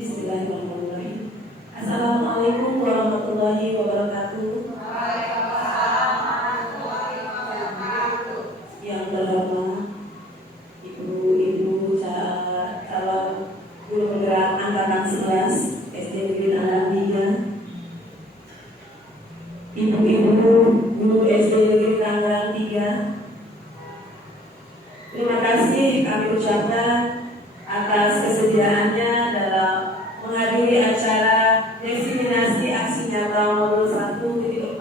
Bismillahirrahmanirrahim. Assalamualaikum warahmatullahi wabarakatuh. Yang terhormat Ibu-ibu calon guru penggerak angkatan 11 SD Negeri Alam 3, ibu-ibu guru SD Negeri Tanggal 3, terima kasih kami ucapkan atas kesediaannya dalam menghadiri acara diseminasi aksi nyata modul 1.4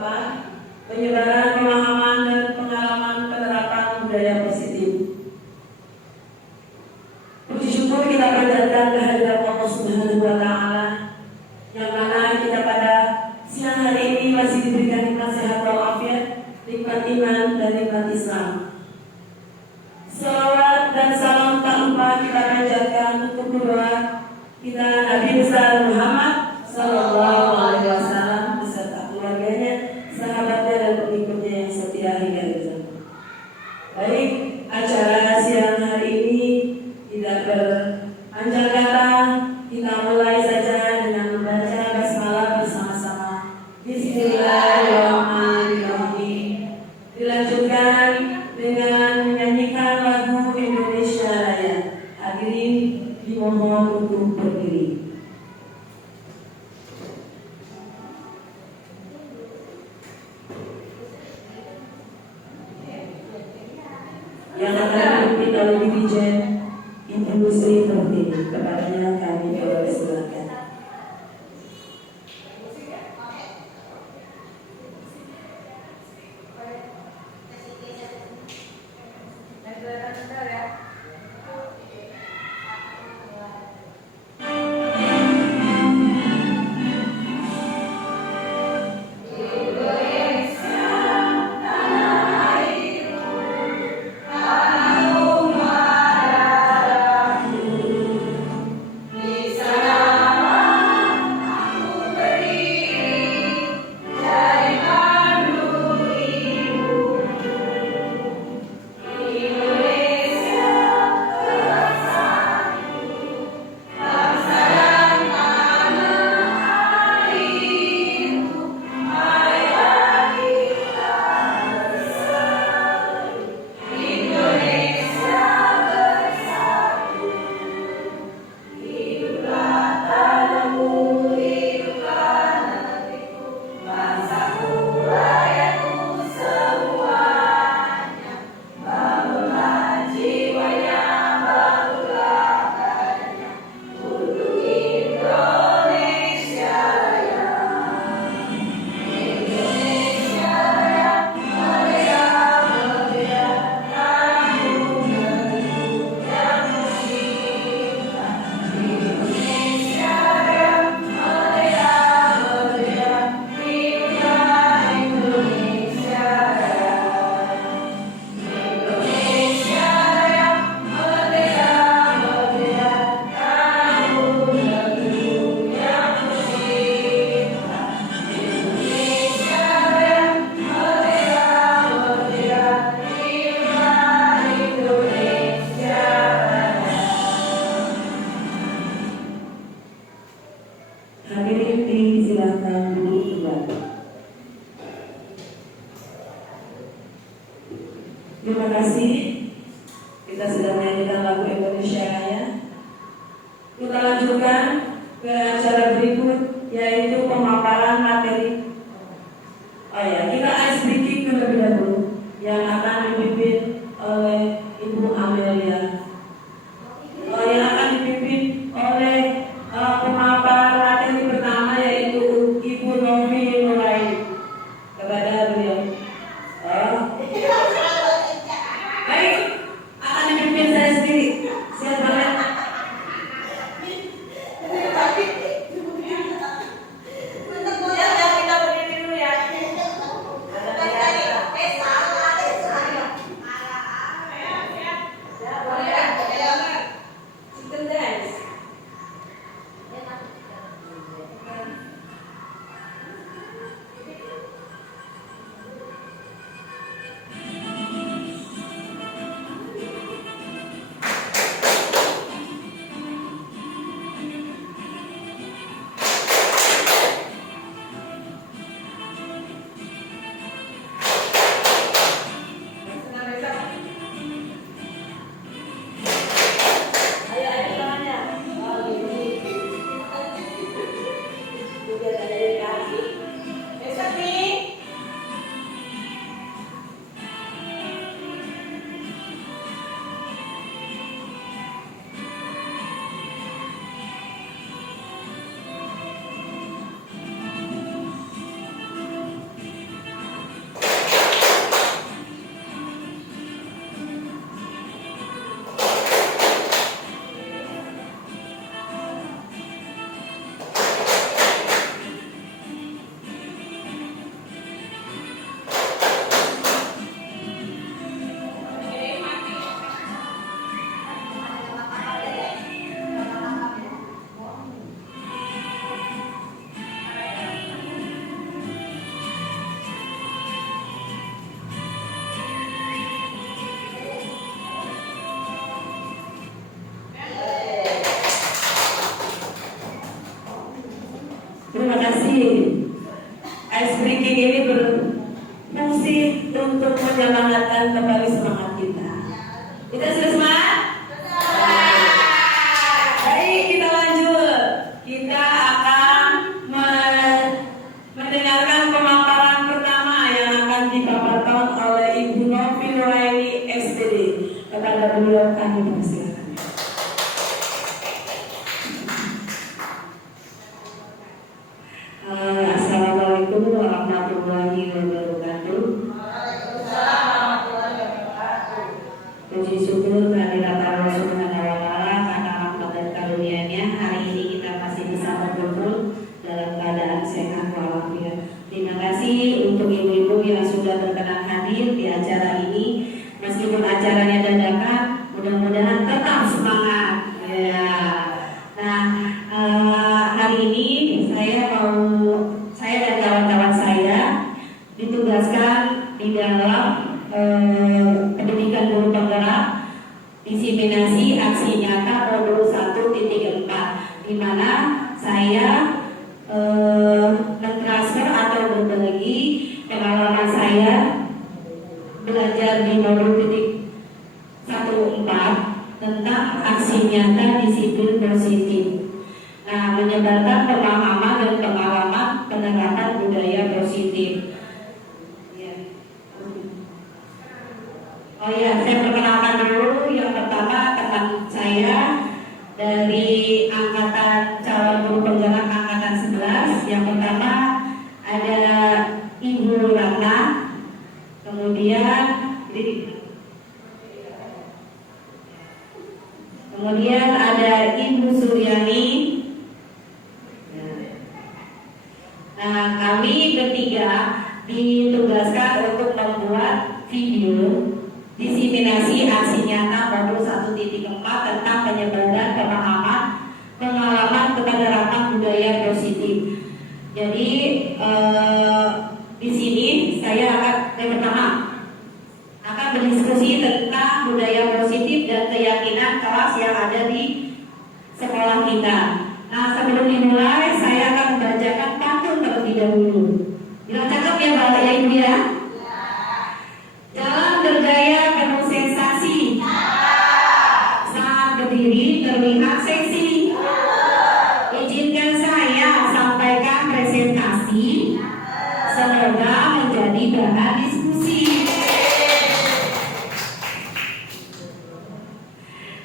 penyebaran pemahaman dan pengalaman penerapan budaya positif. Puji syukur kita panjatkan kehadiran Allah Subhanahu wa Ta'ala, yang mana kita pada siang hari ini masih diberikan nikmat sehat walafiat, nikmat iman dan nikmat Islam. Salawat dan salam tak lupa kita panjatkan untuk kedua kita Nabi besar Muhammad Sallallahu Alaihi Wasallam beserta keluarganya, sahabatnya dan pengikutnya yang setia hingga zaman. Baik, acara siang hari ini tidak berpanjang kata, kita mulai saja dengan membaca basmalah bersama-sama. Bismillahirrahmanirrahim. Dilanjutkan dengan menyanyikan lagu Indonesia Raya. Hadirin dimohon untuk berdiri. Yang akan dipimpin oleh Dirjen Ibu Sri Pertiwi, kepadanya kami persilakan. Hadirin disilakan duduk kembali. Terima kasih. Kita sudah menyanyikan lagu Indonesia Raya. Kita lanjutkan ke acara berikut, yaitu pemaparan materi. Oh ya, kita ice breaking terlebih dahulu, yang akan dipimpin oleh Ibu Amelia. Yang akan dipimpin oleh pemaparan materi pertama, yaitu Ibu Novi Nuraini. Kepada beliau. Baik, akan dipimpin saya sendiri. Siap banget. Terima kasih. Ice breaking ini berfungsi untuk menyemangatkan kembali semangat kita. Kita sudah semangat? Baik, kita lanjut. Kita akan mendengarkan pemaparan pertama yang akan dipaparkan oleh Ibu Novi Nuraini SPD. Kepada beliau kami persilakan. Assalamualaikum warahmatullahi wabarakatuh. Puji syukur kehadirat Allah Subhanahu wa Ta'ala karena rahmat dan karunia-Nya hari ini kita masih bisa berkumpul dalam keadaan sehat walafiat. Terima kasih untuk ibu-ibu yang sudah berkenan hadir di acara ini. Meskipun acaranya dadakan, mudah-mudahan tetap semangat. Ya. Nah, hari ini saya dan kawan-kawan saya ditugaskan di dalam pendidikan guru penggerak diseminasi aksi nyata modul 1.4, di mana saya mentransfer atau berbagi pengalaman saya belajar di modul 1.4 tentang aksi nyata disiplin positif. Nah, menyebarkan pemahaman dan pengalaman penerapan budaya positif. Oh ya, saya perkenalkan dulu. Yang pertama teman saya dari angkatan calon guru penggerak angkatan 11. Yang pertama ada Ibu Ratna, kemudian ada Ibu Suryani. Nah, kami bertiga ditugaskan untuk membuat video diseminasi aksi nyata modul 1.4 tentang penyebaran pemahaman pengalaman penerapan budaya positif. Jadi di sini saya akan yang pertama akan berdiskusi tentang budaya positif dan keyakinan kelas yang ada di sekolah kita. Nah, sebelum dimulai saya akan membacakan pantun terlebih dahulu. Bilang cakep ya Bapak ya Ibu ya? Jalan bergaya penuh sensasi, saat berdiri terlihat seksi. Izinkan saya sampaikan presentasi, semoga menjadi bahan diskusi.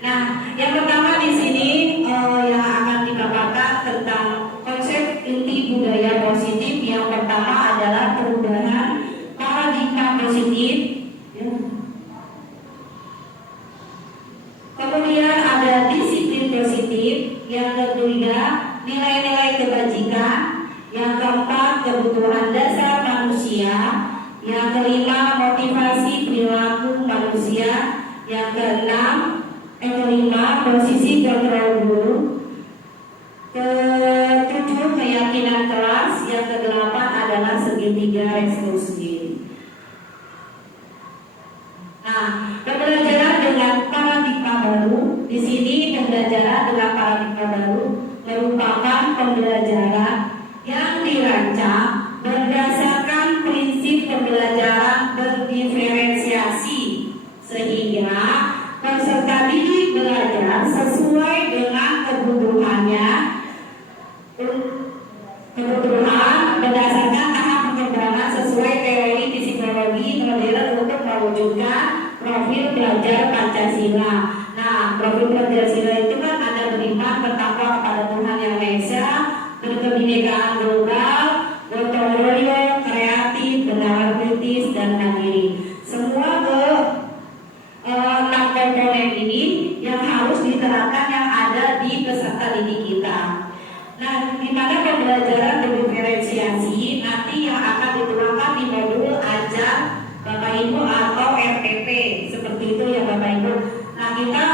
Nah, yang pertama di sini yang akan dipaparkan tentang konsep inti budaya positif. Yang pertama adalah perubahan paradigma positif. Kemudian ada disiplin positif. Yang ketiga nilai-nilai kebajikan. Yang keempat kebutuhan dasar manusia. Yang kelima motivasi perilaku manusia. Yang kelima posisi kontrol guru. Ketujuh keyakinan kelas. Yang kedelapan adalah segitiga resolusi. Nah, pembelajaran dengan paradigma baru. Di sini pembelajaran dengan paradigma baru merupakan pembelajaran yang dirancang berdasarkan prinsip pembelajaran berdiferensiasi, sehingga peserta didik belajar sesuai dengan kebutuhan berdasarkan tahap pengembangan sesuai teori psikologi modern untuk mewujudkan profil pelajar Pancasila. Nah, profil Pancasila itu kan ada beriman, bertakwa kepada Tuhan Yang Maha Esa, berkebinekaan global, gotong royong, kreatif, bernalar kritis, dan mandiri. Semua enam komponen ini yang harus diterapkan yang ada di peserta didik kita. Nah, di mana pembelajaran berdiferensiasi nanti yang akan dituangkan di modul ajar Bapak Ibu atau RTP seperti itu ya Bapak Ibu. Nah, kita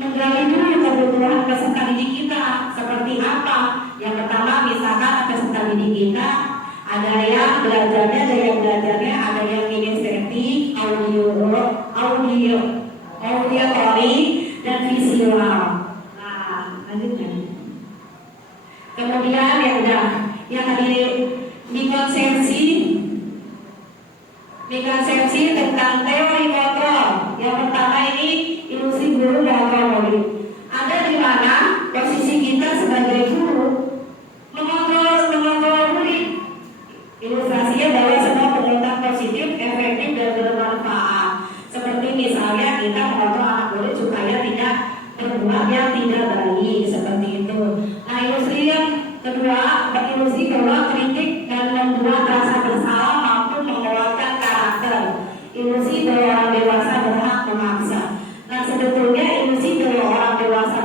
menggali dulu kebutuhan peserta didik kita seperti apa. Yang pertama misalkan peserta didik kita ada yang belajarnya ada yang kinestetik, audiotori dan visual. Nah, lanjutnya. Kemudian yang tadi dikonsepsi tentang teori kontrol. Yang pertama ini ilusi guru kontrol murid. Ada di mana posisi kita sebagai guru mengontrol murid. Ilustrasinya bahwa semua penguntan positif, efektif dan bermanfaat. Seperti misalnya kita mengontrol anak murid supaya tidak berbuat yang tidak baik, seperti itu. Nah, ilusi yang kedua, ilusi bahwa kritik dan membuat rasa bersalah mampu mengeluarkan karakter. Ilusi bahwa orang dewasa berhak memaksa. Nah, sebetulnya ilusi bahwa orang dewasa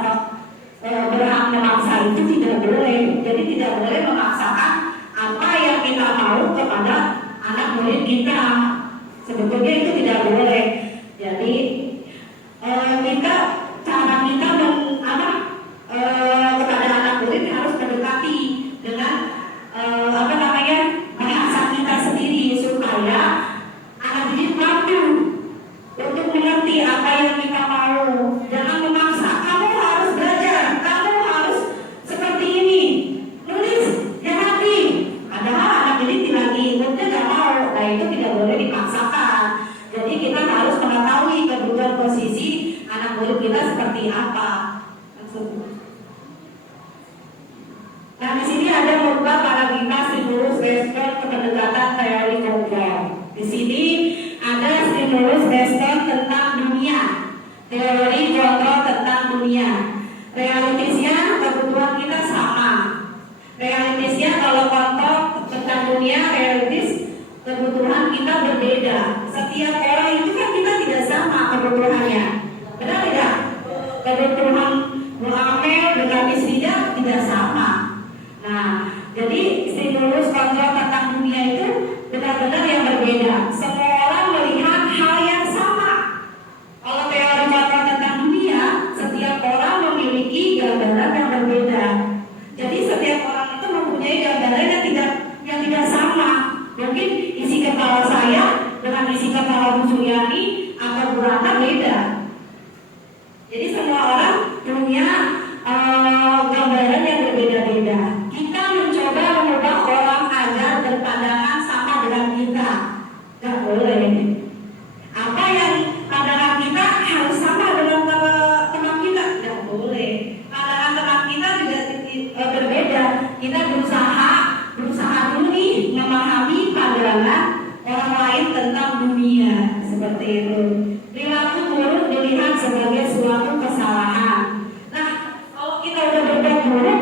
berhak memaksa itu tidak boleh. Jadi tidak boleh memaksakan apa yang kita mau kepada anak murid kita. Sebetulnya itu tidak boleh. Jadi cara kita kepada anak murid harus mendekati dengan bahasa kita sendiri supaya anak didik mampu untuk mengerti apa yang kita mau. Jangan memaksa, kamu harus belajar, kamu harus seperti ini, nulis yang rapi. Padahal anak didik lagi ikutnya gak mau. Nah, itu tidak boleh dipaksakan. Jadi kita harus mengetahui kebutuhan posisi anak murid kita seperti apa. Nah, di sini ada merubah paradigma stimulus respon pendekatan teori kontrol. Di sini ada stimulus respon tentang dunia, teori kontrol tentang dunia. Realitisnya kebutuhan kita sama. Realitisnya kalau kontrol tentang dunia, realitis kebutuhan kita berbeda. Setiap orang itu kan kita tidak sama kebutuhannya. Benar tidak? Kebutuhan Muhammad dengan istrinya tidak sama. Nah, jadi stimulus kontrol tentang dunia itu benar-benar yang berbeda. Semua orang melihat hal yang sama. Kalau teori kontrol tentang dunia, setiap orang memiliki gambaran yang berbeda. Jadi setiap orang itu mempunyai gambaran yang tidak sama. Mungkin isi kepala saya dengan isi kepala Bu Suryani atau Bu Rana beda. Jadi semua orang punya gambaran yang berbeda-beda. Kita mencoba mengubah orang agar berpandangan sama dengan kita. Gak boleh. Apa yang pandangan kita harus sama dengan teman kita? Gak boleh. Pandangan teman kita juga berbeda. Kita berusaha dulu nih memahami pandangan orang lain tentang dunia. Seperti itu. Perilaku buruk dilihat sebagai suatu kesalahan. Nah, kalau kita udah berbuat buruk,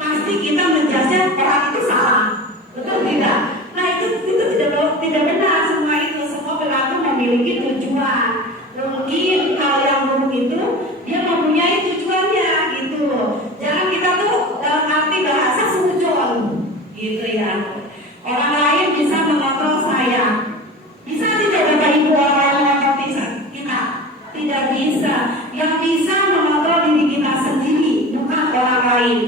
pasti kita menjudge orang itu salah. Betul tidak? Nah, itu tidak benar. Semua perilaku memiliki tujuan. Mungkin hal yang buruk itu dia mempunyai tujuannya gitu. Jangan kita tuh dalam arti bahasa suzon gitu ya. Orang lain bisa mengontrol saya. Bisa tidak Bapak Ibu orang lain mengontrol kita? Tidak bisa. Yang bisa mengontrol diri kita sendiri, bukan orang lain.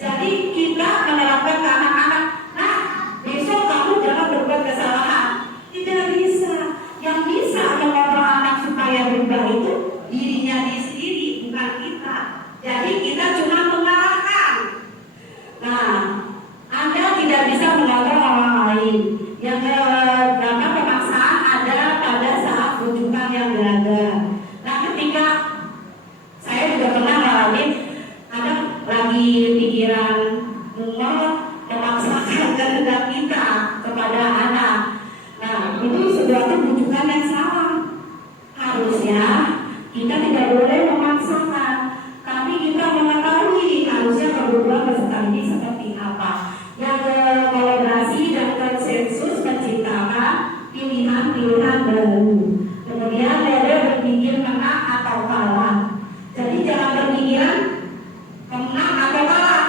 Jadi kita menerapkan ke anak-anak, nah besok kamu jangan berbuat kesalahan. Tidak bisa. Yang bisa mengontrol anak supaya berubah itu dirinya sendiri, bukan kita. Jadi kita cuma mengarahkan. Nah, Anda tidak bisa mengontrol orang lain. Yang kedua, pemaksaan ada pada saat rujukan yang gagal. Nah, ketika saya juga pernah mengalami, ada lagi pikiran memaksakan kehendak kita kepada anak. Nah, itu suatu rujukan yang salah. Harusnya kita tidak boleh memaksakan, tapi kita mengetahui harusnya kebutuhan peserta ini seperti apa. Yang kolaborasi dan konsensus menciptakan pilihan-pilihan baru. Kemudian boleh berpikir menang atau kalah. Jadi jangan berpikiran menang atau kalah,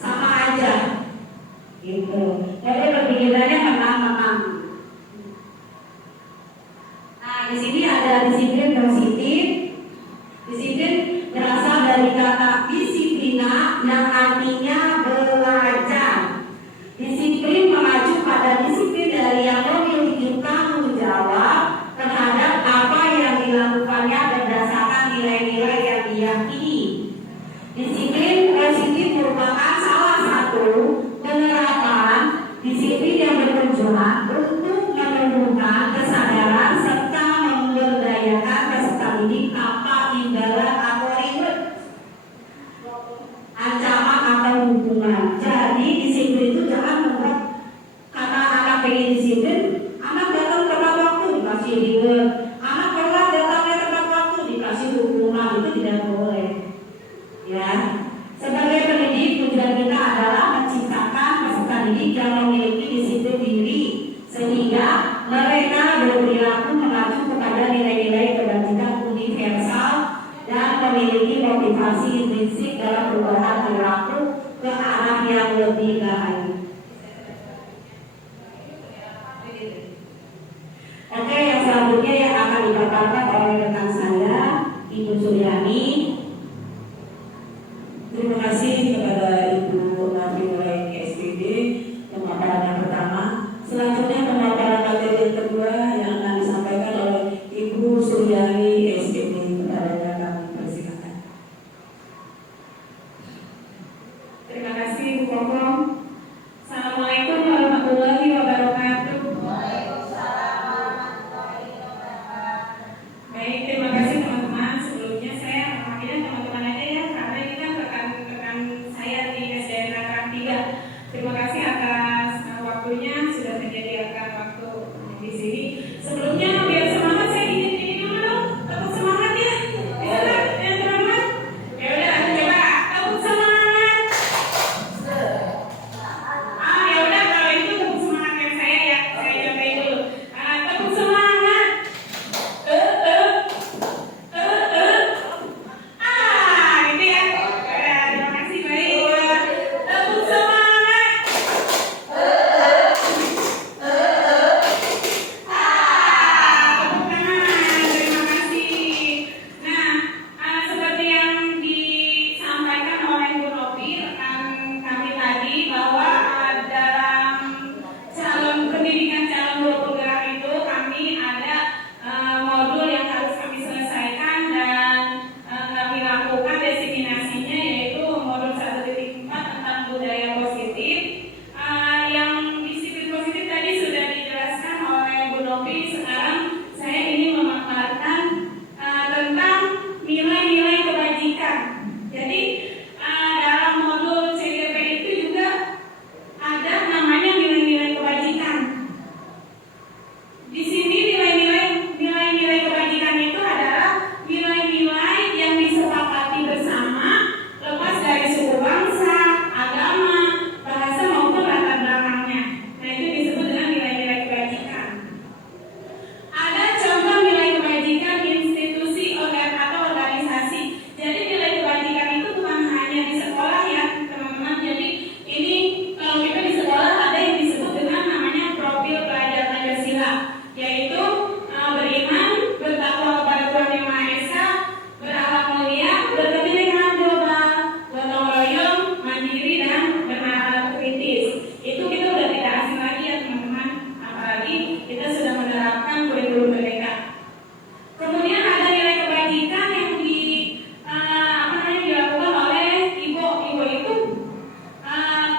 sama aja. Gitu. Boleh berpikirannya menang-menang. Nah, di sini ada disiplin positif. Disiplin berasal dari kata disiplina yang artinya belajar. Disiplin mengacu pada disiplin dari yang memiliki tanggung jawab terhadap apa yang dilakukannya berdasarkan nilai-nilai yang diyakini. Disiplin positif merupakan salah penerapan disiplin yang bertujuan untuk menumbuhkan kesadaran serta memberdayakan peserta didik tanpa imbalan atau reward, ancaman atau hukuman. Jadi disiplin itu jangan membuat kata anak pengen disiplin, anak datang tepat waktu dikasih reward, anak telat datangnya tepat waktu dikasih hukuman, itu tidak boleh. Ya, sebagai pendidik tujuan kita adalah menciptakan peserta didik yang memiliki disiplin diri sehingga mereka berperilaku mengacu kepada nilai-nilai kebajikan universal dan memiliki motivasi intrinsik dalam perubahan perilaku ke arah yang lebih baik. Oke, yang selanjutnya yang akan dipaparkan oleh rekan saya, Ibu Suryani. Terima kasih kepada Ibu Nafiullah SPD pemaparan yang pertama. Selanjutnya pemaparan materi yang kedua yang akan disampaikan oleh Ibu Suryani SPD. Kepadanya kami persilakan. Terima kasih Bu Kokom. Assalamualaikum warahmatullahi wabarakatuh. Baik, terima kasih teman-teman. Sebelumnya saya memanggilnya teman-teman aja ya, karena ini kan rekan-rekan saya di SDN Tangerang 3. Terima kasih atas waktunya sudah menyediakan waktu di sini. Sebelumnya biar semangat saya ingin dulu dong. Tepuk semangat ya. Bisa kan ya teman-teman? Ya udah, coba tepuk semangat. Ya udah, kalau itu tepuk semangat yang saya ya. Saya cobain dulu. Tepuk semangat. Gitu ya. Ya, terima kasih baik. Tepuk semangat. Tepuk tangan. Terima kasih. Nah, seperti yang disampaikan oleh Bu Novi, rekan kami tadi, bahwa dalam calon pendidikan calon guru penggerak itu kami ada modul yang harus kami selesaikan dan kami lakukan diseminasinya, yaitu modul 1.4 tentang budaya positif. Yang disiplin positif tadi sudah dijelaskan oleh Bu Novi. Sekarang saya ingin memaparkan tentang nilai-nilai kebajikan. Jadi dalam modul CGP itu juga ada namanya nilai-nilai kebajikan. Di sini nilai-nilai kebajikan itu adalah nilai-nilai yang disepakati bersama, lepas dari suku bangsa, agama, bahasa maupun latar belakangnya. Nah, itu disebut dengan nilai-nilai kebajikan. Ada contoh nilai kebajikan institusi atau organisasi. Jadi nilai kebajikan itu bukan hanya di sekolah ya teman-teman. Jadi ini kalau kita di sekolah ada yang disebut dengan namanya profil pelajar Pancasila, yaitu beriman, bertakwa kepada Tuhan Yang Maha Esa, berakhlak mulia, berkebinekaan global, gotong royong, mandiri dan bernalar kritis. Itu kita udah tidak asing lagi ya teman-teman, apalagi kita sudah menerapkan kurikulum merdeka. Kemudian ada nilai kebajikan yang dilakukan oleh IBO. IBO itu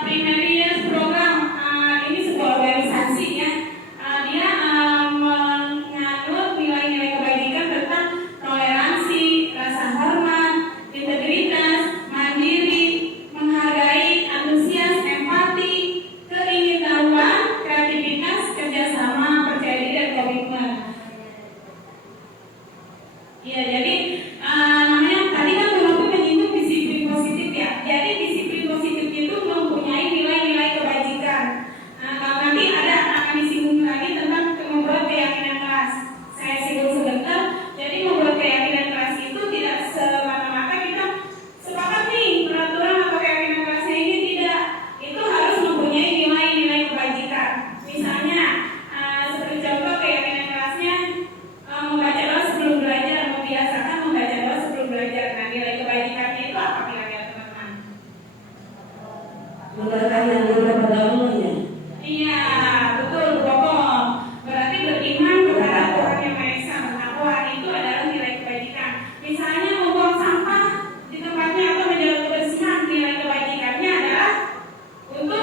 Primary Years Program. Ini sebuah organisasi ya. Dia menganut nilai-nilai kebajikan tentang toleransi, rasa hormat, integritas, mandiri, menghargai, antusias, empati, keingintahuan, kreativitas, kerjasama, percaya diri, dan komitmen. Ya, jadi namanya tadi kan belum menyinggung disiplin positif ya. Jadi disiplin positif itu mempunyai nilai-nilai kebajikan. Kalau nanti akan disinggung lagi tentang membuat keyakinan kelas. Saya singgung sebentar. Jadi membuat keyakinan kelas itu tidak semata-mata kita sepakat nih peraturan atau keyakinan kelasnya ini, tidak. Itu harus mempunyai nilai-nilai kebajikan. Misalnya seperti contoh keyakinan kelasnya membaca doa sebelum belajar, membiasakan membaca doa sebelum belajar. Nah, nilai kebajikannya itu apa kira-kira teman-teman? Mereka yang beberapa umumnya. Iya, betul Bu Kokom. Berarti beriman kepada Tuhan Yang Maha Esa, bertakwa, itu adalah nilai kebajikan. Misalnya membuang sampah di tempatnya atau menjaga kebersihan, nilai kebajikannya adalah untuk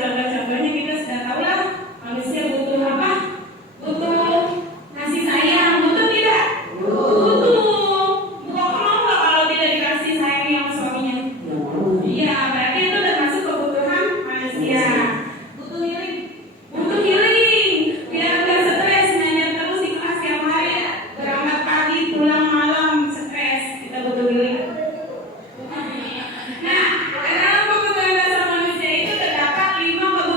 contoh-contohnya kita sudah tahu lah, manusia butuh apa? Butuh kasih sayang, butuh tidak? Butuh. Mau nggak kalau tidak dikasih sayang sama suaminya? Iya, berarti itu termasuk kebutuhan manusia. Butuh healing. Butuh healing. Biar nggak stres, nanya terus di kelas tiap hari, berangkat pagi, pulang malam, stres. Kita butuh healing. Nah, dalam kebutuhan dasar manusia itu terdapat 5 kebutuhan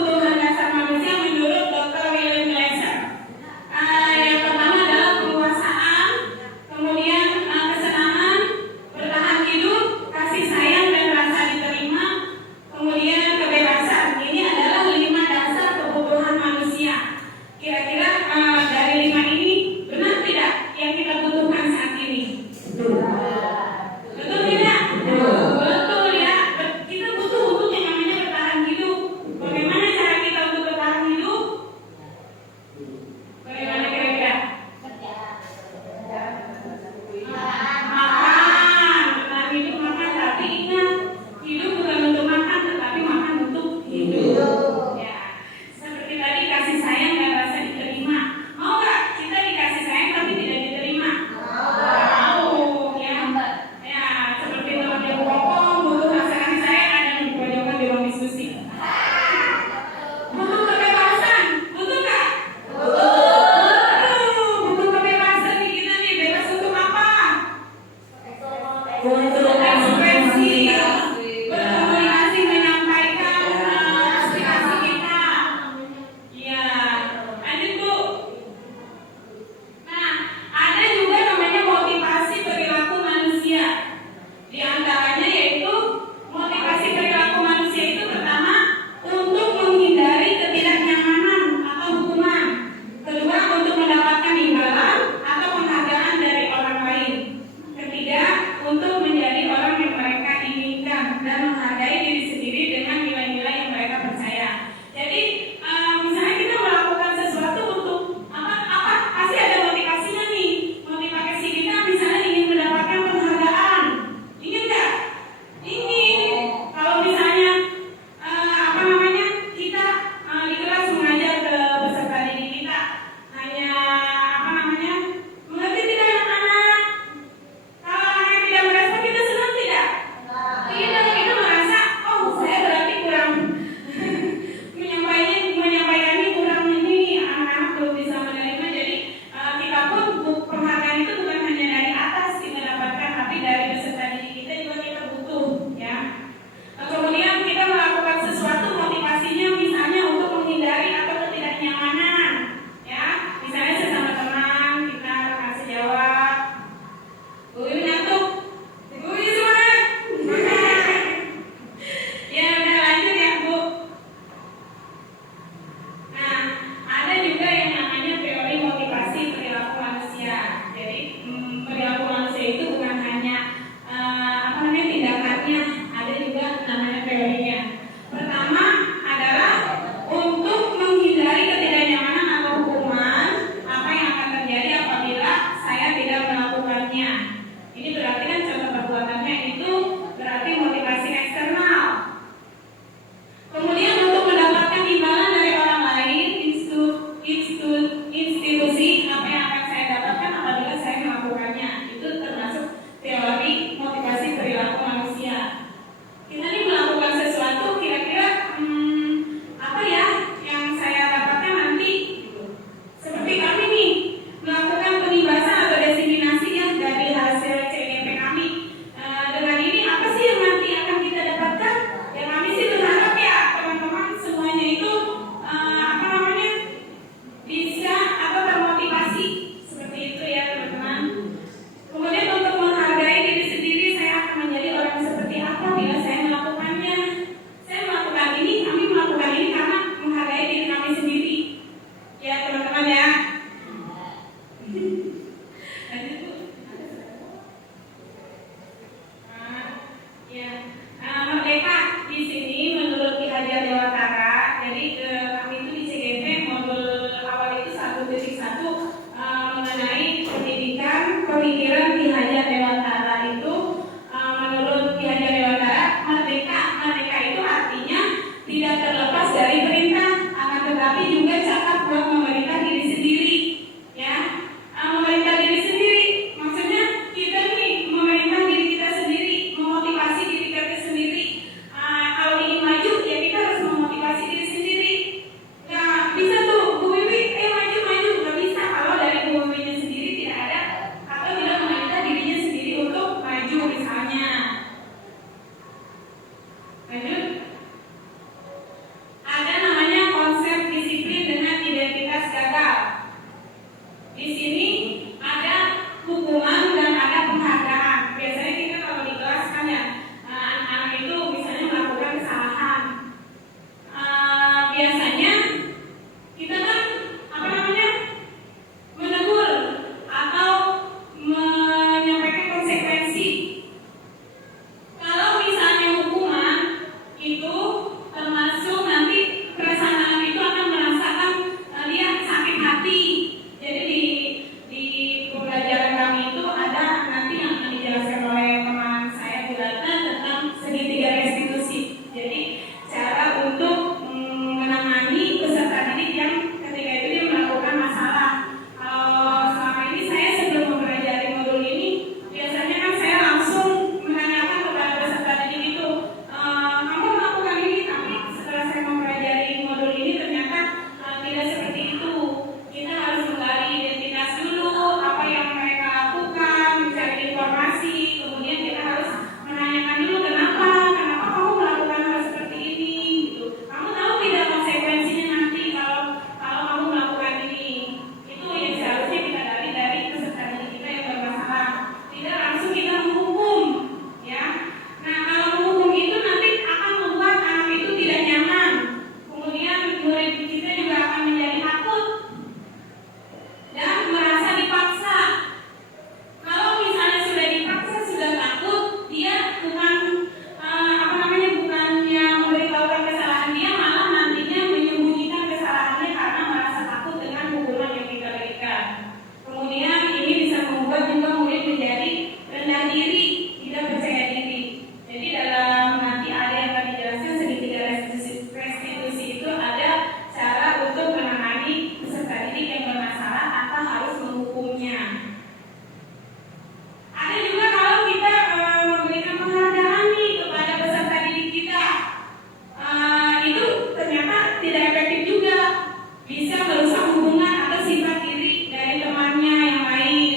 bisa merusak hubungan atau sifat diri dari temannya yang lain.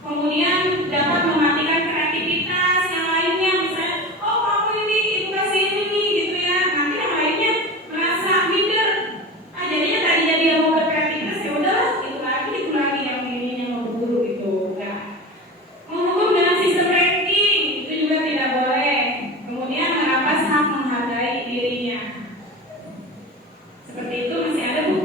Kemudian dapat mematikan kreativitas yang lainnya, misalnya, oh kamu ini edukasi ini nih, gitu ya. Nanti yang lainnya merasa minder. Jadinya tadinya dia mau berkreativitas, ya udahlah, itu lagi yang ininya mau berburu gitu. Nah, menghukum dengan sistem ranking itu juga tidak boleh. Kemudian merampas hak menghargai dirinya. Seperti itu masih ada, Bu?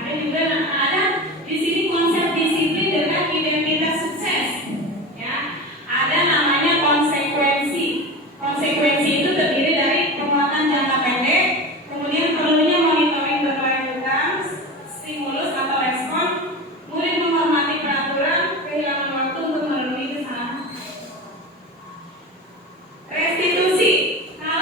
Ada juga ada di sini konsep disiplin dengan identitas sukses. Ya, ada namanya konsekuensi. Konsekuensi itu terdiri dari penguatan jangka pendek, kemudian perlunya monitoring berkelanjutan, stimulus atau respon, murid menghormati peraturan, kehilangan waktu untuk memenuhi kesalahan. Restitusi. Kalau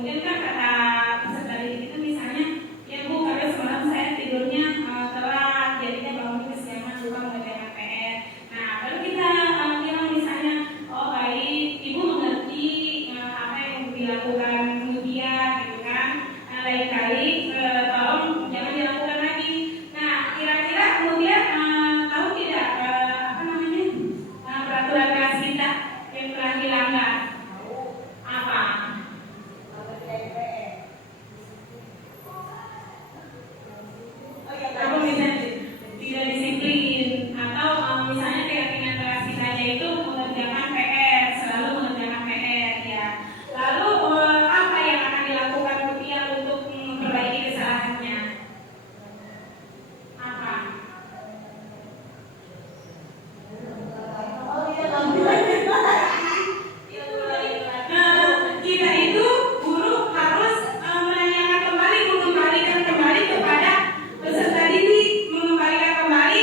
Kemudian kan kata peserta didik itu misalnya, ya Bu, karena semalam saya tidurnya telat, jadinya bangun kesiangan, lupa mengerjakan PR. Nah, baru kita bilang misalnya, oh baik, Ibu mengerti apa yang dilakukan kemudian, gitu kan. Nah, lain kali tolong jangan dilakukan lagi. Nah, kira-kira kemudian tahu tidak apa namanya peraturan kelas kita yang telah dilanggar? Apa? Apa misalnya tidak disiplin atau misalnya keyakinan kelas kitanya itu mengerjakan PR, selalu mengerjakan PR ya. Lalu apa yang akan dilakukan dia untuk memperbaiki kesalahannya? Apa? Nah, kita itu guru harus menanyakan kembali, mengembalikan kembali kepada peserta didik, mengembalikan kembali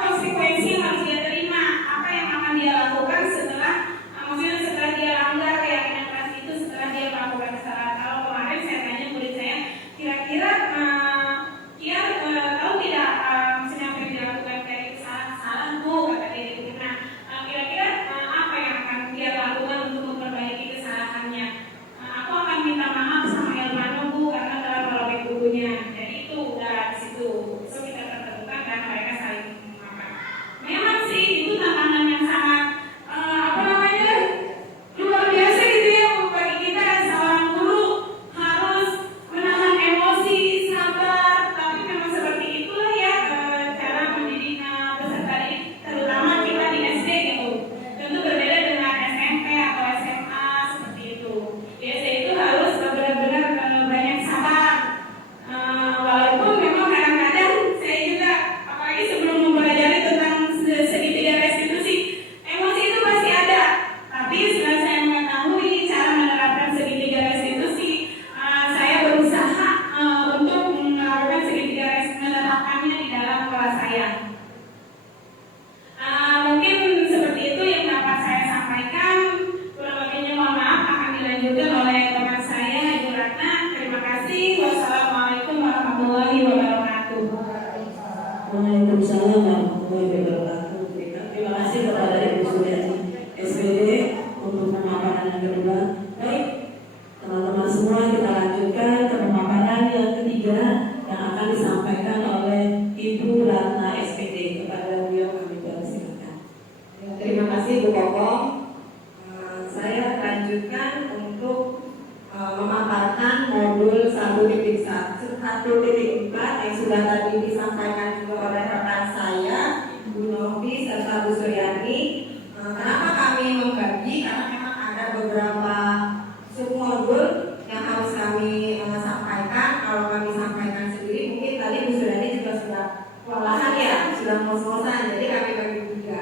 konsekuensi yang harus dia terima, apa yang akan dia lakukan setelah maksudnya setelah dia langgar keyakinan kelas itu, setelah dia melakukan kesalahan. Kalau kemarin saya tanya murid saya, kira-kira dia tahu tidak maksudnya apa yang dilakukan kayak kesalahan Bu, kata dia gitu. Nah, kira-kira apa yang akan dia lakukan untuk memperbaiki kesalahannya? Aku akan minta maaf sama Elmano Bu karena telah merobek bukunya. Jadi itu udah di situ. So kita pertemukan dan mereka saling memaafkan. Memang sih itu tantangan yang sangat apa namanya luar biasa gitu ya bagi kita seorang guru, harus menahan emosi, sabar. Tapi memang seperti itulah ya cara mendidik peserta didik, terutama kita di SD gitu. Tentu berbeda dengan SMP atau SMA seperti itu. Di SD itu harus benar-benar banyak sabar. Walaupun memang kadang-kadang saya juga, apalagi sebelum mempelajari tentang segitiga restitusi, emosi itu pasti ada. Tapi setelah saya mengetahui cara menerapkan segitiga restitusi, saya berusaha untuk melakukan segitiga restitusi, menerapkannya di dalam kelas saya. Mungkin seperti itu yang dapat saya sampaikan. Kurang lebihnya mohon maaf, akan dilanjutkan oleh teman saya Ibu Ratna. Terima kasih. Wassalamualaikum warahmatullahi wabarakatuh. Waalaikumsalam warahmatullahi wabarakatuh. Terima kasih kepada Ibu Suryani SPD untuk pemaparan yang kedua. Baik, teman-teman semua, kita lanjutkan ke pemaparan yang ketiga yang akan disampaikan oleh Ibu Ratna SPD. Kepada beliau kami persilakan. Terima kasih Bu Kokong. Saya lanjutkan untuk memaparkan modul 1.1.4 yang sudah tadi disampaikan juga oleh rekan saya Bu Novi serta Bu Suryani. Kenapa kami membagi? Karena memang ada beberapa submodul yang harus kami sampaikan. Kalau kami sampaikan sendiri, mungkin tadi Bu Suryani juga sudah kewalahan ya, sudah ngos-ngosan. Jadi kami bagi tiga.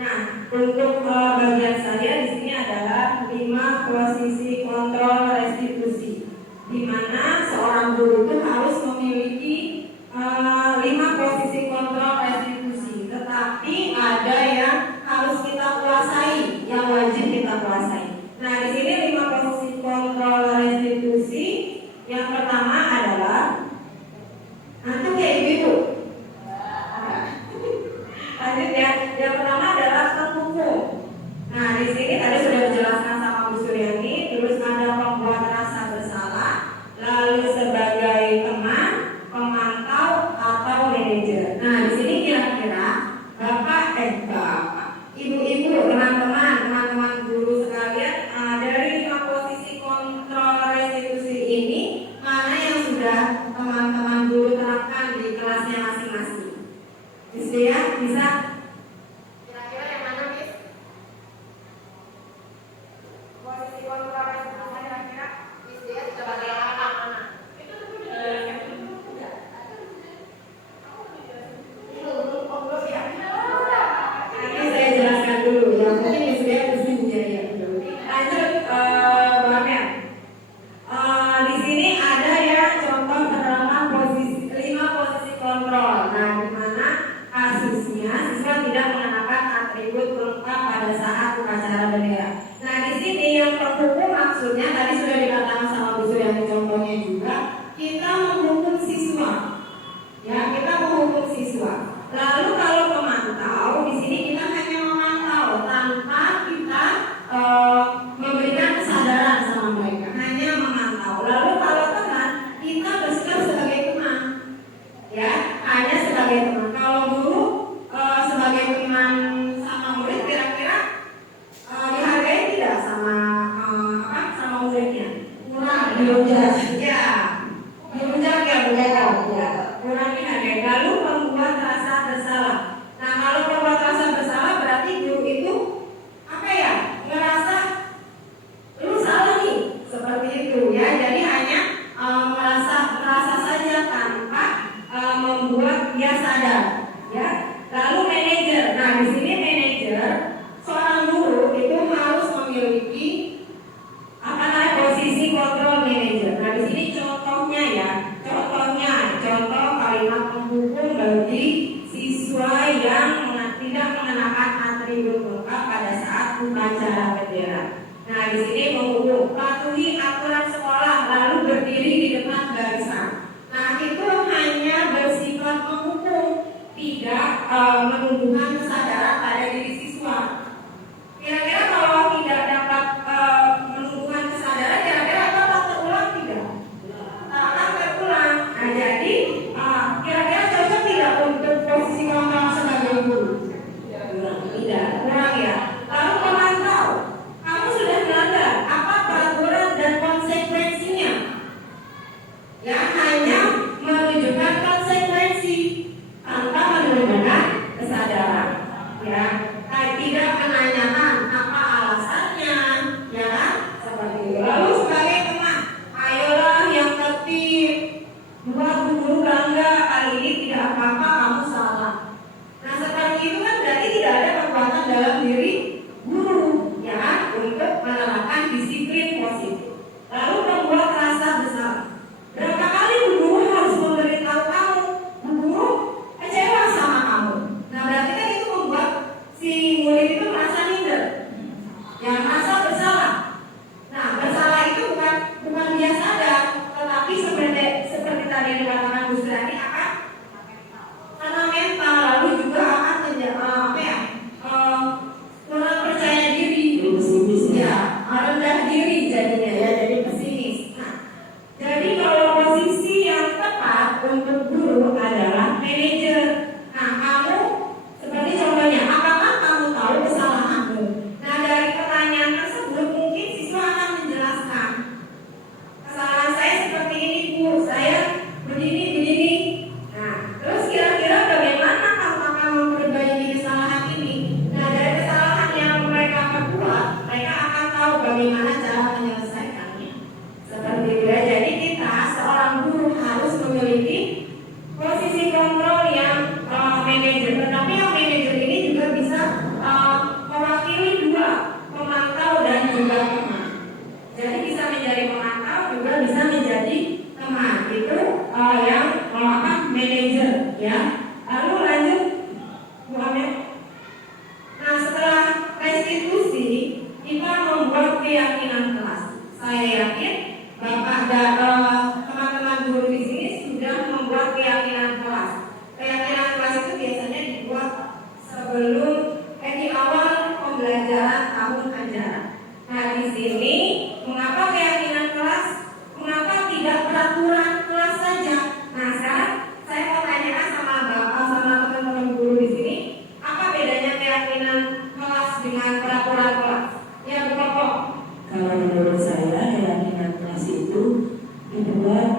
Nah, untuk bagian saya di sini adalah 5 posisi kontrol restitusi, di mana seorang guru itu harus memiliki 5 posisi kontrol restitusi. Tetapi ada yang harus kita kuasai, yang wajib kita kuasai. Nah, di sini 5 posisi kontrol restitusi. Yang pertama adalah antum ya ibu-ibu. Lanjut ya. Yang pertama adalah penghukum. Nah, di sini tadi sudah dijelaskan sama Bu Suryani. Terus ada pembuat rasa bersalah, lalu sebagai teman, pemantau atau manajer. Nah, di sini kira-kira bapak, ibu-ibu, teman-teman guru sekalian, dari 5 posisi kontrol restitusi ini, mana yang sudah teman-teman guru terapkan di kelasnya masing-masing? Bisa ya? Bisa? Kira-kira yang mana, Miss? atribut lengkap pada saat upacara bendera. Nah, di sini mengurung, patuhi aturan sekolah lalu berdiri di depan barisan. Nah, itu hanya bersifat menghukum, tidak menumbuhkan kesadaran pada diri siswa. Kira-kira kalau tidak dapat menumbuhkan kesadaran, kira-kira apakah terulang tidak? Akan terulang. Nah, jadi kira-kira cocok tidak untuk posisi kontrol sebagai guru? Tidak, kurang ya. Lalu memantau, kamu sudah melanggar apa peraturan dan konsekuensinya? Ya, hanya menunjukkan konsekuensi tanpa menunjukkan kesadaran. Ya, tidak menanyakan apa alasannya, ya kan? Seperti itu. Lalu sebagai teman, ayolah yang tertib. Dua guru bangga, kali ini tidak apa-apa, kamu salah. Nah, seperti itu kan berarti tidak ada kekuatan dalam diri guru, ya kan? Untuk menerapkan disiplin positif. Lalu membuat rasa bersalah. Berapa kali bu guru harus memberitahu kamu, bu guru kecewa sama kamu. Nah, berarti kan itu membuat si murid itu merasa minder, yang merasa bersalah. Nah, bersalah itu bukan dia sadar, tetapi seperti tadi dikatakan Bu Sri akan karena mental, lalu juga akan kurang percaya diri, ya, rendah diri jadinya ya, jadi pesimis. Nah, jadi kalau posisi yang tepat untuk guru adalah manajer. Nah, kamu seperti contohnya, apakah kamu tahu kesalahanmu? Nah, dari pertanyaan tersebut mungkin siswa akan menjelaskan, kesalahan saya seperti ini bu, saya begini. Nah, terus kira-kira bagaimana kamu akan memperbaiki kesalahan ini? Nah, dari kesalahan yang mereka perbuat, mereka akan tahu bagaimana cara menyelesaikannya. Seperti itu ya. Jadi kita seorang guru harus memiliki posisi kontrol yang manajer. Tetapi yang manajer ini juga bisa mewakili dua, pemantau dan juga teman. Jadi bisa menjadi pemantau, juga bisa menjadi teman. Itu yang manajer ya. Lalu lanjut Bu Amel. Nah, setelah restitusi kita membuat keyakinan kelas. Saya yakin Bapak dan teman-teman guru di sini sudah membuat keyakinan kelas. Keyakinan kelas itu biasanya dibuat sebelum di awal pembelajaran tahun ajaran. Nah, di sini mengapa keyakinan kelas? Mengapa tidak peraturan kelas saja? Nah, sekarang saya mau tanyakan sama Bapak sama teman-teman guru di sini, apa bedanya keyakinan kelas dengan peraturan kelas? Ya, Bu Koko. Kalau menurut saya keyakinan kelas itu dibuat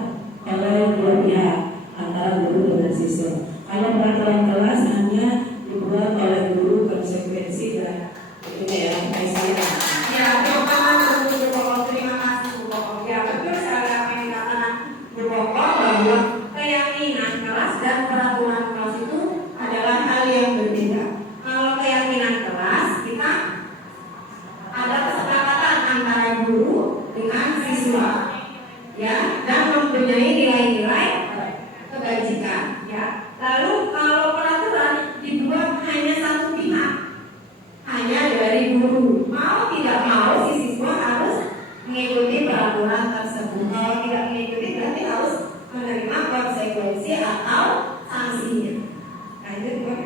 oleh dua pihak, antara guru dengan siswa. Kalau peraturan kelas hanya dibuat oleh guru, konsekuensi dan itu ya, Ya, terima kasih Bu Koko. Terima kasih Bu Koko. Ya, betul sekali apa yang dikatakan Bu Koko bahwa keyakinan kelas dan peraturan kelas itu adalah hal yang berbeda. Kalau keyakinan kelas kita ada kesepakatan antara guru dengan siswa, ya, dan mempunyai nilai-nilai kebajikan, ya. Lalu kalau peraturan dibuat hanya satu pihak, hanya dari guru. Mau tidak mau si siswa harus mengikuti peraturan tersebut. Kalau tidak mengikuti berarti harus menerima konsekuensi atau sanksinya. Nah, itu dua.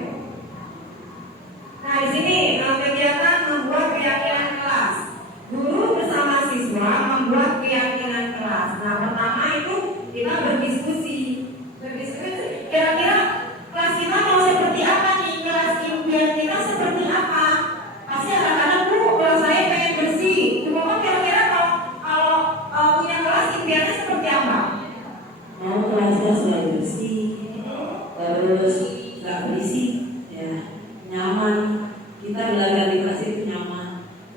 Nah, di sini kegiatan membuat keyakinan kelas. Guru bersama siswa membuat keyakinan kelas. Nah, pertama itu kita berdiskusi. Kira-kira kelas kita mau seperti apa nih? Kelas impian kita seperti apa? Pasti anak-anak Bu, kalau saya pengen bersih. Cuma kira-kira kalau punya kelas impiannya seperti apa? mau kelasnya selalu bersih, terus nggak berisik, ya, nyaman. Kita belajar di kelas itu nyaman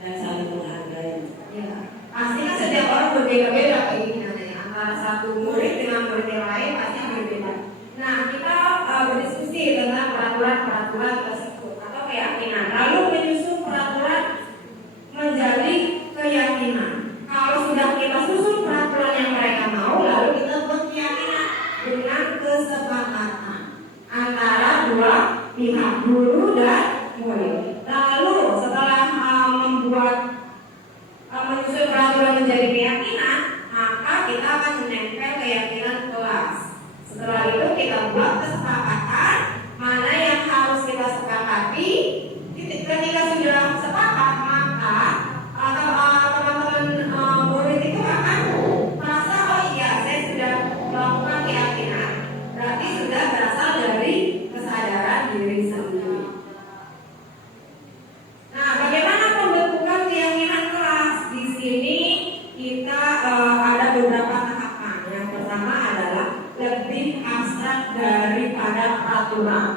dan saling menghargai. Ya, pasti kan setiap orang berbeda-beda keinginannya. Antara satu murid dengan murid yang lain pasti berbeda. Nah, kita berdiskusi tentang peraturan-peraturan tersebut atau keyakinan. Lalu menyusun peraturan menjadi keyakinan. Kalau sudah kita susun peraturan yang mereka mau, lalu kita buat keyakinan dengan kesepakatan antara dua pihak, guru dan murid. Lalu sudah menjadi keyakinan, maka kita akan menempel keyakinan kelas. Setelah itu kita buat kesepakatan mana yang harus kita sepakati. Ketika sudah sepakat, maka teman-teman murid itu akan merasa, oh iya, saya sudah melakukan keyakinan. Berarti sudah berasal dari kesadaran diri sendiri. Nah, bagaimana pembentukan keyakinan kelas? Di sini kita ada beberapa tahapan. Yang pertama adalah lebih abstrak daripada peraturan.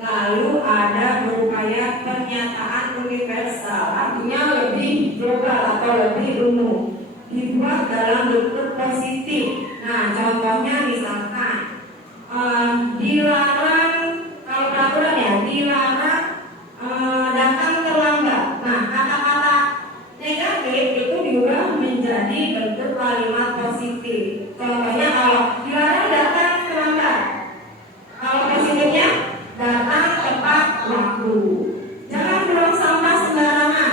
Lalu ada berupaya pernyataan universal, artinya lebih global atau lebih umum, dibuat dalam bentuk positif. Nah, contohnya misalkan dilarang, kalau peraturan ya, dilarang datang terlambat. Nah, kata-kata negatif itu diubah menjadi bentuk kalimat positif. Contohnya kalau dilarang datang terlambat, kalau positifnya datang tepat waktu. Jangan buang sampah sembarangan,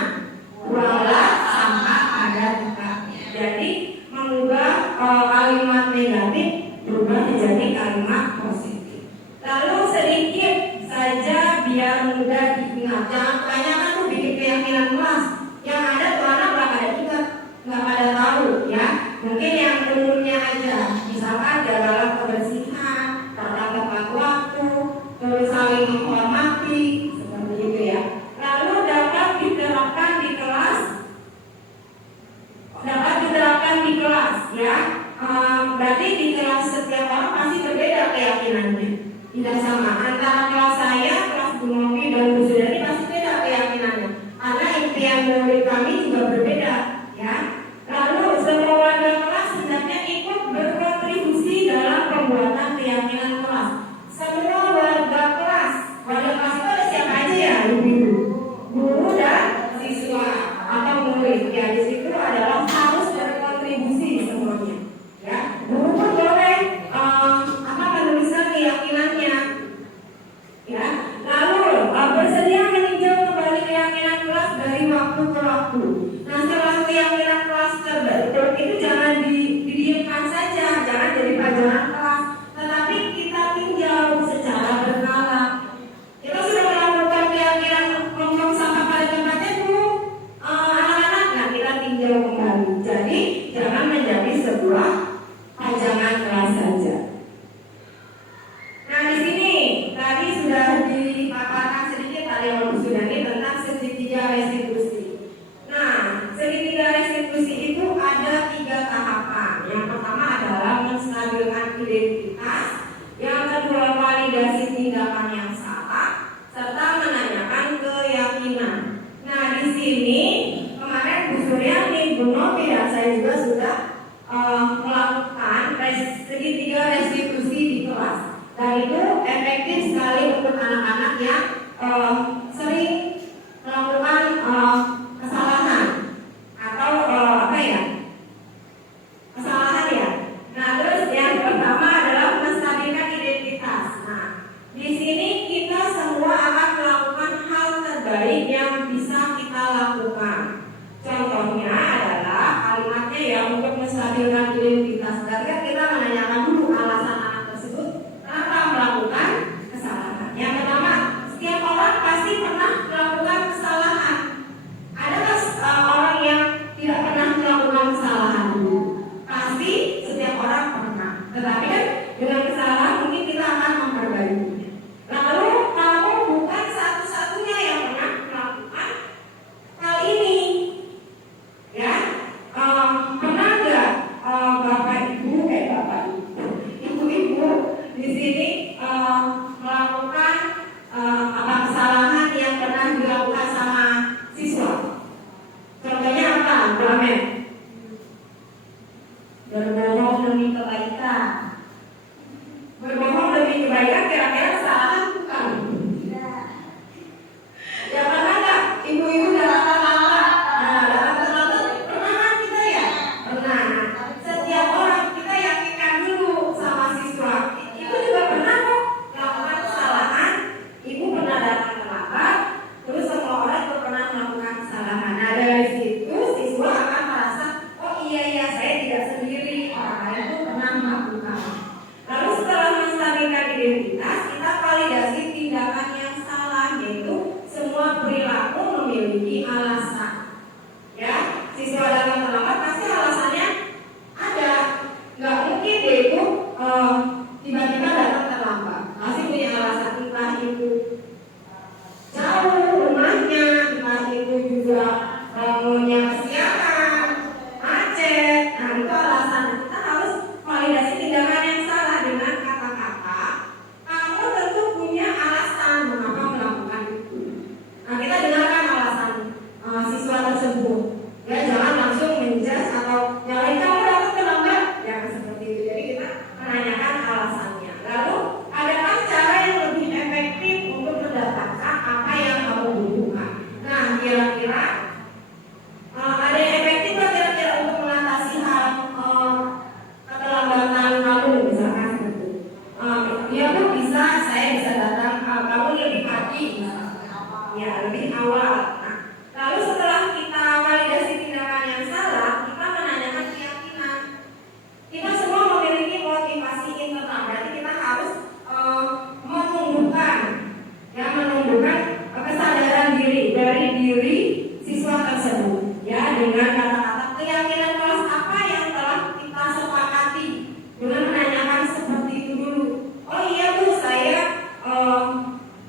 buanglah sampah pada tempatnya. Jadi mengubah kalimat negatif berubah menjadi kalimat positif. Lalu sedikit saja biar mudah diingat. Jangan kebanyakan tuh bikin keyakinan kelas. Yang ada tuh anak nggak ada juga, nggak pada tahu ya. Mungkin yang umumnya aja. Misalkan jagalah kebersihan, datang tepat waktu, terus saling menghormati, seperti itu ya. Lalu dapat diterapkan di kelas ya. Berarti di kelas setiap orang pasti berbeda keyakinannya. Tidak sama. Antara kelas saya, kelas Bu Novi dan Bu Sudari pasti beda keyakinannya. Karena impian murid kami juga berbeda ya. Lalu semua warga kelas hendaknya ikut berkontribusi dalam pembuatan keyakinan kelas. Semua warga kelas itu ada siapa aja ya? Ibu, guru dan siswa atau murid. Ya, di situ adalah harus berkontribusi semuanya. Ya, guru pun boleh menuliskan keyakinannya. Ya, lalu bersedia meninjau kembali keyakinan kelas dari waktu ke waktu. Nah, setelah keyakinan kelas terbentuk itu jangan didiamkan saja, jangan jadi pelajaran kelas, tetapi kita tinjau secara berkala. Kita sudah melakukan keyakinan membuang sampah pada tempatnya belum, anak-anak? Nah, kita tinjau kembali. Jadi jangan menjadi sebuah pajangan kelas saja. Nah, di sini tadi sudah dipaparkan sedikit tadi oleh Bu Sudani tentang segitiga restitusi. Nah, segitiga restitusi itu ada 3 tahapan. Yang pertama adalah menstabilkan identitas, yang kedua validasi tindakan yang salah, serta menanyakan keyakinan. Nah, di sini kemarin Bu Suryani, Bu Novi dan saya juga sudah melakukan segitiga restitusi di kelas. Dan itu efektif sekali untuk anak-anak yang sering melakukan kesalahan atau kesalahan ya. Nah, terus yang pertama adalah menstabilkan identitas. Nah, di sini kita semua akan melakukan hal terbaik yang bisa kita lakukan. Contohnya adalah kalimatnya ya, untuk menstabilkan identitas. Berarti kan kita menanyakan dulu alasan anak tersebut kenapa melakukan kesalahan. Yang pertama, setiap orang pasti pernah melakukan kesalahan. Adakah orang yang tidak pernah melakukan kesalahan dulu? Pasti setiap orang pernah. Tetapi kan dengan kesalahan mungkin kita akan memperbaikinya. Lalu kamu bukan satu-satunya yang pernah melakukan hal ini. Ya, memiliki alasan. Ya, siswa datang terlambat pasti alasannya ada. Nggak mungkin dia itu tiba-tiba datang terlambat. Pasti punya alasan, entah itu jauh rumahnya, entah itu juga bangunnya kesiangan, macet. Nah, itu alasan. Kita harus validasi tindakan yang salah dengan kata-kata. Kamu tentu punya alasan mengapa melakukan itu. Nah, kita dengarkan alasan siswa tersebut. Ya, jangan langsung menjudge atau nyalain kamu datang terlambat. Jangan seperti itu. Jadi kita menanyakan alasannya. Lalu, adakah cara yang lebih efektif untuk mendapatkan apa yang kamu butuhkan? Nah, kira-kira ada yang efektif nggak kira-kira untuk mengatasi hal keterlambatan kamu, misalkan seperti itu. Ya Bu, bisa, saya bisa datang, kamu lebih pagi, ya lebih awal. Nah, lalu setelah kita validasi tindakan yang salah, kita menanyakan keyakinan. Kita semua memiliki motivasi internal, berarti kita harus menumbuhkan kesadaran diri dari diri siswa tersebut, ya, dengan kata-kata keyakinan kelas apa yang telah kita sepakati, dengan menanyakan seperti itu dulu. Oh iya Bu, saya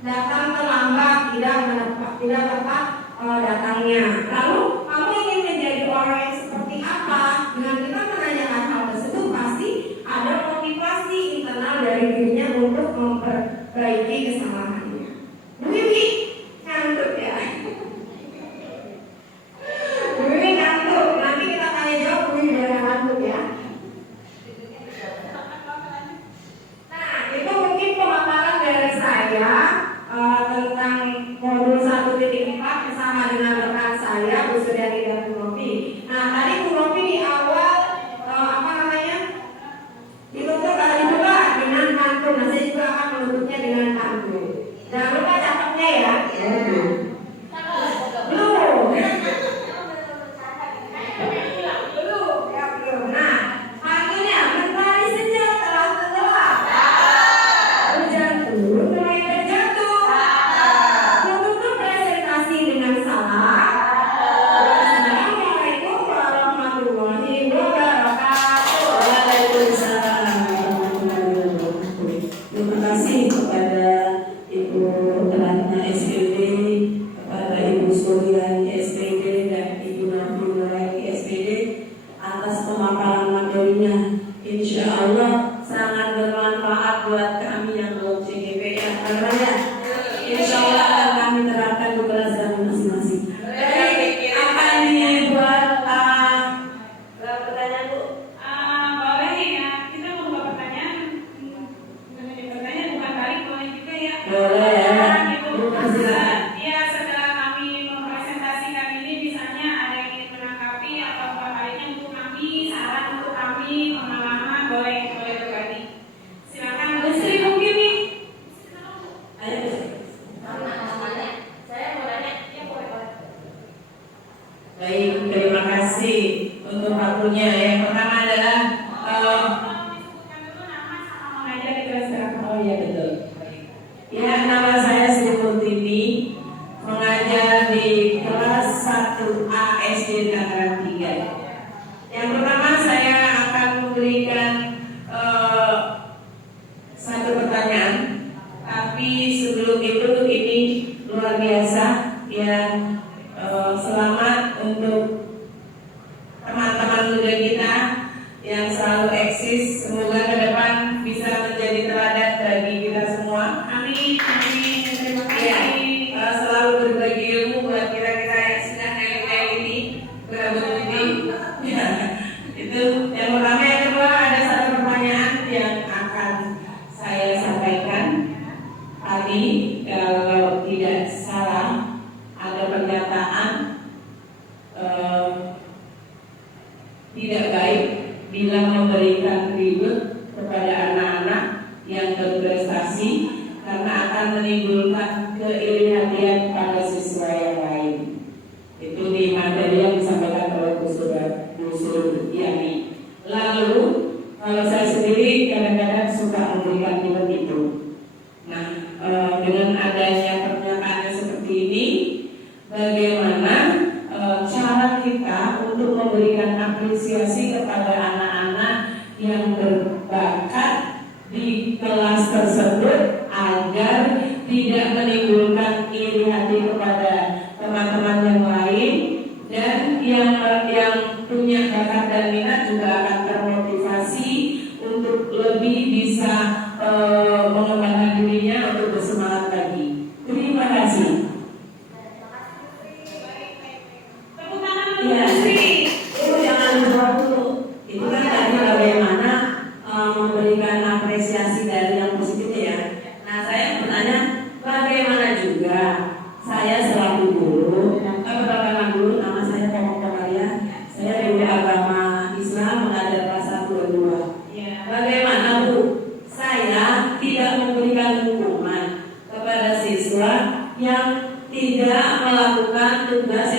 datang terlambat, tidak tepat datangnya. Lalu kamu ingin menjadi orang yang seperti apa? Dengan kita menanyakan hal tersebut, pasti ada motivasi internal dari dirinya untuk memperbaiki kesalahannya. Bu Wiwi ngantuk ya. Bu Wiwi ngantuk. Nanti kita tanya jawab Bu Wiwi biar ngantuk ya. Nah, itu mungkin pemaparan dari saya tentang modul 1.4 bersama dengan rekan saya Bu Suryani dan Bu Novi. Nah, tadi Bu Novi di awal dibuka dengan pantun. Nah, saya juga akan menutupnya dengan pantun. Jangan lupa catatnya ya. Belum. Nah, pantunnya mentari sejak telah tenggelam. Hujan turun mulai terjatuh. Menutup presentasi dengan salah. Assalamualaikum warahmatullahi wabarakatuh. Waalaikumsalam. Terima kasih kepada Ibu Pelatna SPD, kepada Ibu Suryani SPD dan Ibu Novi Nuraini SPD atas pemaparan materinya. Insya Allah sangat bermanfaat buat kami yang belum CGP ya. Insya Allah akan kami terapkan di kelas kami masing-masing. Baik, apa dibuat pertanyaan Bu? Boleh ya, kita mau buka pertanyaan. Pertanyaan bukan balik, boleh juga ya. Boleh ya. Silakan. Ya, setelah kami mempresentasikan ini, misalnya ada yang ingin menanggapi atau baliknya untuk kami, saran untuk kami, pengalaman, boleh berbagi. Silakan Bu Sri mungkin nih. Ayo Bu Sri. Saya mau nanya, ya boleh. Baik, terima kasih untuk waktunya. Yang pertama adalah Sebutkan dulu nama sama mengajar di kelas berapa. oh ya betul. Ya, nama saya Sri Murtini, mengajar di kelas 1A SD Tangerang 3. Yang pertama saya akan memberikan satu pertanyaan, tapi sebelum itu ini luar biasa ya. Selamat untuk teman-teman muda kita yang selalu eksis. Semoga ke depan bisa menjadi teladan bagi kita semua. Amin, amin. Terima Ya, kasih. selalu berbagi ilmu buat kita-kita yang sedang kayak ini, berabut ini. Ya, itu yang pertama. Yang kedua, ada satu pertanyaan yang akan saya sampaikan. Tadi kalau tidak salah ada pernyataan memberikan apresiasi kepada anak-anak yang berbakat di kelas tersebut agar tidak menimbulkan iri hati kepada teman-teman yang lain, dan yang punya bakat dan minat juga akan termotivasi untuk lebih bisa mengembangkan dirinya untuk bersemangat lagi. Terima kasih. Iya, itu jangan dijawab dulu. Itu kan tadi bagaimana memberikan apresiasi dari yang positif ya. Nah, saya bertanya bagaimana juga saya selaku guru, pertama guru, nama saya Komong Komaria. Saya guru agama Islam mengajar kelas 1 dan 2. Bagaimana Bu? Saya tidak memberikan hukuman kepada siswa yang tidak melakukan tugas